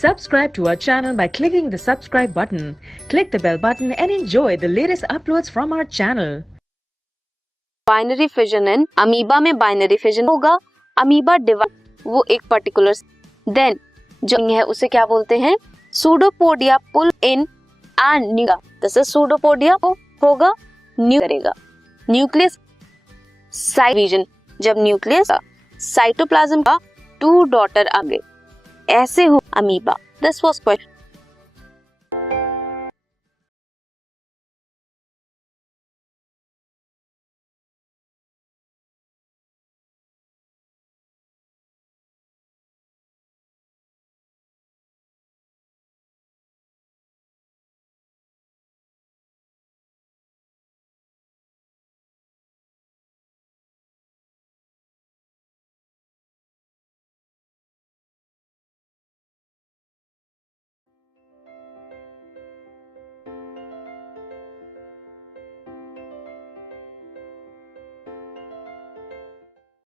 Subscribe to our channel by clicking the subscribe button. Click the bell button and enjoy the latest uploads from our channel. Binary fission in amoeba में binary fission होगा. Amoeba divide वो एक particular then जो है उसे क्या बोलते हैं? Pseudopodia pull in and new. This is pseudopodia होगा न्यू करेगा. न्यूक्लियस साइट डिवीजन जब न्यूक्लियस साइटोप्लाज्म का 2 डॉटर आगे ऐसे हो अमीबा. This was question.